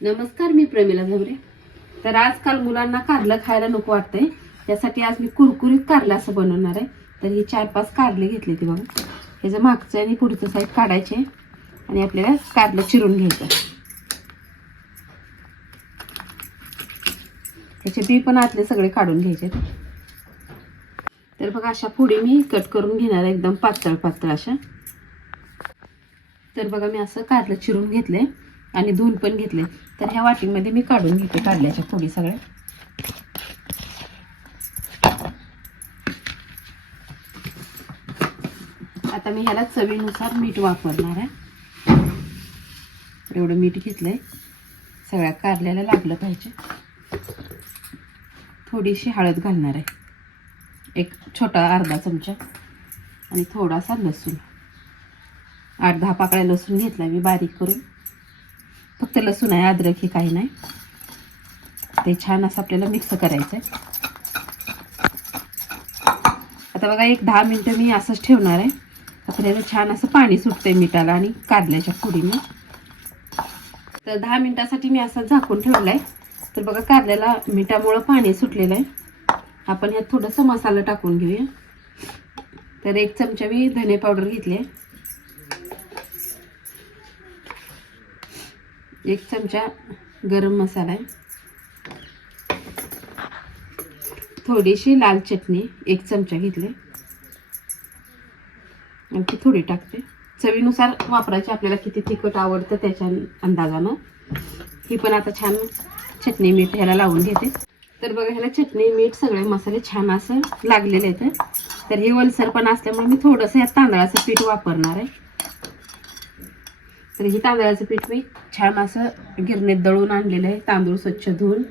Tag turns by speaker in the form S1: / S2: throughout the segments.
S1: नमस्कार मी प्रमिला झवरे. तर आजकाल मुलांना कारलं खायला नको वाटतंय. त्यासाठी आज मी कुरकुरीत कारलं असं बनवणार आहे. तर ही चार पाच कारले घेतली ती बघा. ह्याचं मागचं आणि पुढचं साईड काढायचे. आणि आपल्याला कारलं चिरून घ्यायचं. त्याचे बी पण आतले सगळे काढून घ्यायचे. तर बघा अशा पुढे मी कट करून घेणार आहे. एकदम पातळ पातळ अशा. तर बघा मी असं कारलं चिरून घेतलंय. आणि धुवून पण घेतले. तर ह्या वाटीमध्ये मी काढून घेते काढल्याच्या थोडी सगळ्या. आता मी ह्याला चवीनुसार मीठ वापरणार आहे. एवढं मीठ घेतलंय. सगळ्या कारल्याला लागलं पाहिजे. थोडीशी हळद घालणार आहे. एक छोटा अर्धा चमचा. आणि थोडासा लसूण. आठ दहा पाकळ्या लसूण घेतला मी बारीक करून. फक्त लसूण आहे अद्रक हे काही नाही. ते छान असं आपल्याला मिक्स करायचं आहे आता बघा एक दहा मिनटं मी असंच ठेवणार आहे. आपल्याला छान असं पाणी सुटतंय मिठाला आणि कारल्याच्या फोडीनं तर दहा मिनटासाठी मी असं झाकून ठेवलं आहे तर बघा कारल्याला मिठामुळं पाणी सुटलेलं आहे. आपण ह्यात थोडंसं मसाला टाकून घेऊया. तर एक चमचा मी धने पावडर घेतली आहे. एक चमचा गरम मसाला आहे. थोडीशी लाल चटणी एक चमचा घेतली. आणखी थोडी टाकते. चवीनुसार वापरायची आपल्याला किती तिखट आवडतं त्याच्या अंदाजानं. ही पण आता छान चटणी मीठ ह्याला लावून घेते. तर बघा ह्याला चटणी मीठ सगळे मसाले छान असं लागलेले आहेत. तर हे वलसर पण असल्यामुळे मी थोडंसं या तांदळाचं पीठ वापरणार आहे. तर हे तांदळाचं पीठ मी छान असं गिरणीत दळून आणलेलं आहे तांदूळ स्वच्छ धुवून.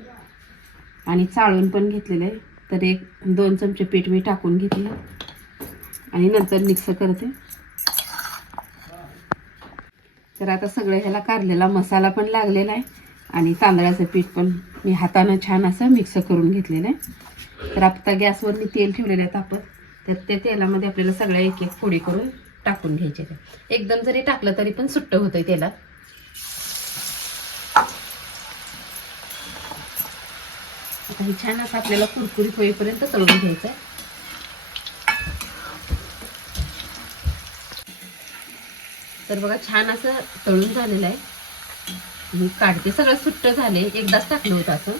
S1: आणि चाळून पण घेतलेलं आहे. तर एक दोन चमचे पीठ मी टाकून घेतले. आणि नंतर मिक्स करते. तर आता सगळं ह्याला काढलेला मसाला पण लागलेला आहे. आणि तांदळाचं पीठ पण मी हातानं छान असं मिक्स करून घेतलेलं आहे. तर आता गॅसवर मी तेल ठेवलेलं आहे तापत. तर त्या तेलामध्ये आपल्याला सगळ्या एक एक फोडी करून टाकून घ्यायचे ते. एकदम जरी टाकलं तरी पण सुट्ट होतंय तेलात. आता हे छान असं आपल्याला कुरकुरी होईपर्यंत तळून घ्यायचं आहे तर बघा छान असं तळून झालेलं आहे. मी काढते. सगळं सुट्ट झाले. एकदाच टाकलं होतं असं.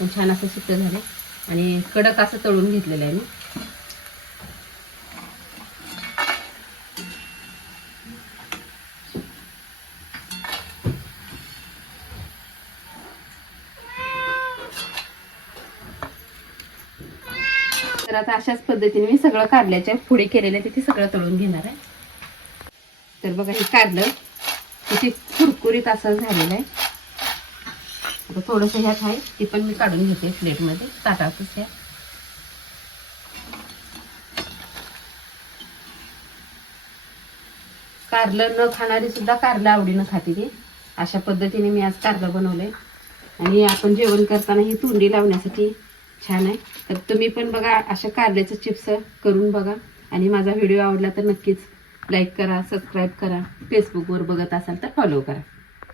S1: पण छान असं सुट्ट झालं. आणि कडक असं तळून घेतलेलं आहे मी. तर आता अशाच पद्धतीने मी सगळं कारल्याच्या पुढे केलेल्या तिथे सगळं तळून घेणार आहे. तर बघा हे काढलं तिथे कुरकुरीत असं झालेलं आहे. आता थोडंसं ह्यात आहे ती पण मी काढून घेते प्लेटमध्ये. ताटातच ह्या. कारलं न खाणारी सुद्धा कारलं आवडीनं खाते ती. अशा पद्धतीने मी आज कारलं बनवलंय. आणि आपण जेवण करताना ही तोंडी लावण्यासाठी छान आहे. तर तुम्ही पण बघा अशा कारल्याचं चिप्स करून बघा. आणि माझा व्हिडिओ आवडला तर नक्कीच लाईक करा सबस्क्राईब करा. फेसबुकवर बघत असाल तर फॉलो करा.